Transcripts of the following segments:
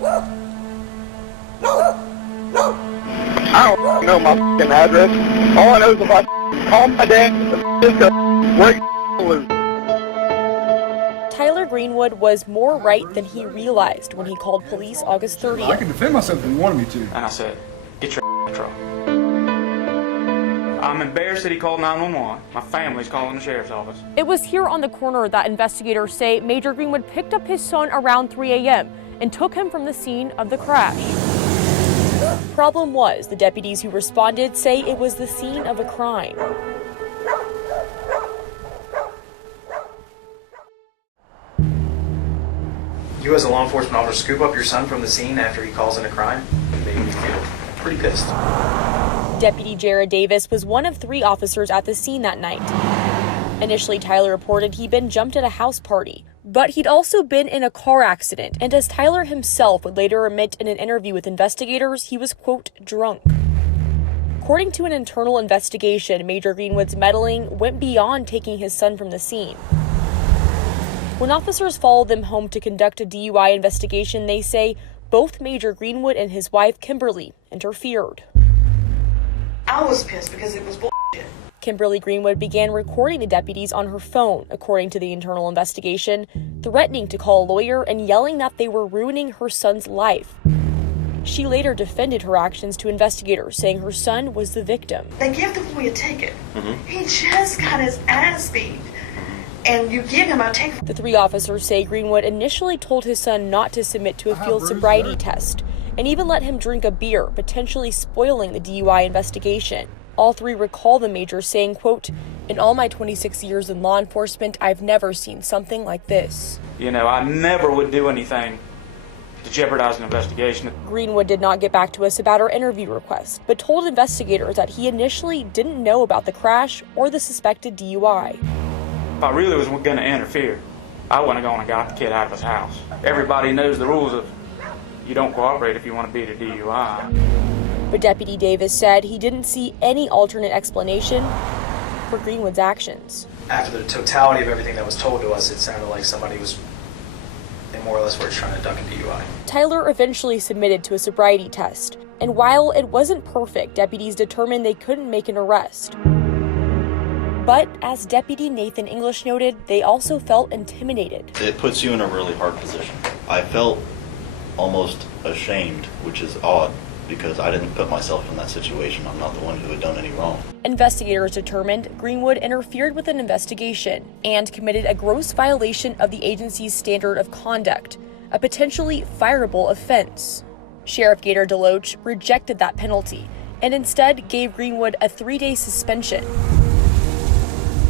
I don't know my f***ing address. All I know is if I call my dad, where he was. Tyler Greenwood was more right than he realized when he called police August 30th. I can defend myself if you wanted me to. And I said, get your truck. I'm embarrassed that he called 911. My family's calling the sheriff's office. It was here on the corner that investigators say Major Greenwood picked up his son around 3 a.m. and took him from the scene of the crash. Problem was, the deputies who responded say it was the scene of a crime. You as a law enforcement officer scoop up your son from the scene after he calls in a crime? It made me feel pretty pissed. Deputy Jared Davis was one of 3 officers at the scene that night. Initially, Tyler reported he'd been jumped at a house party, but he'd also been in a car accident, and as Tyler himself would later admit in an interview with investigators, he was, quote, drunk. According to an internal investigation, Major Greenwood's meddling went beyond taking his son from the scene. When officers followed them home to conduct a DUI investigation, they say both Major Greenwood and his wife, Kimberly, interfered. I was pissed because it was bullshit. Kimberly Greenwood began recording the deputies on her phone, according to the internal investigation, threatening to call a lawyer and yelling that they were ruining her son's life. She later defended her actions to investigators, saying her son was the victim. They give the boy a ticket. He just got his ass beat. And you give him a ticket. The 3 officers say Greenwood initially told his son not to submit to a field sobriety test and even let him drink a beer, potentially spoiling the DUI investigation. All 3 recall the major saying, quote, in all my 26 years in law enforcement, I've never seen something like this. You know, I never would do anything to jeopardize an investigation. Greenwood did not get back to us about our interview request, but told investigators that he initially didn't know about the crash or the suspected DUI. If I really was going to interfere, I wouldn't have gone and got the kid out of his house. Everybody knows the rules of you don't cooperate if you want to beat a DUI. But Deputy Davis said he didn't see any alternate explanation for Greenwood's actions. After the totality of everything that was told to us, it sounded like somebody was, they more or less were trying to duck a DUI. Tyler eventually submitted to a sobriety test, and while it wasn't perfect, deputies determined they couldn't make an arrest. But as Deputy Nathan English noted, they also felt intimidated. It puts you in a really hard position. I felt almost ashamed, which is odd because I didn't put myself in that situation. I'm not the one who had done any wrong. Investigators determined Greenwood interfered with an investigation and committed a gross violation of the agency's standard of conduct, a potentially fireable offense. Sheriff Gator Deloach rejected that penalty and instead gave Greenwood a 3-day suspension.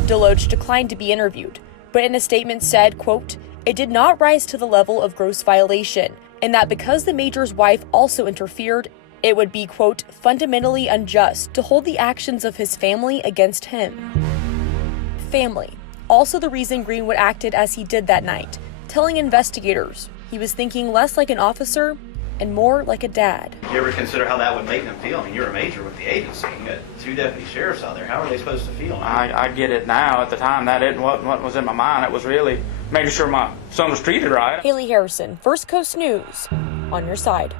Deloach declined to be interviewed, but in a statement said, quote, it did not rise to the level of gross violation, and that because the major's wife also interfered, it would be, quote, fundamentally unjust to hold the actions of his family against him. Family, also the reason Greenwood acted as he did that night, telling investigators he was thinking less like an officer and more like a dad. You ever consider how that would make them feel? I mean, you're a major with the agency. You got 2 deputy sheriffs out there. How are they supposed to feel? I get it now. At the time, that isn't what was in my mind. It was really making sure my son was treated right. Haley Harrison, First Coast News, on your side.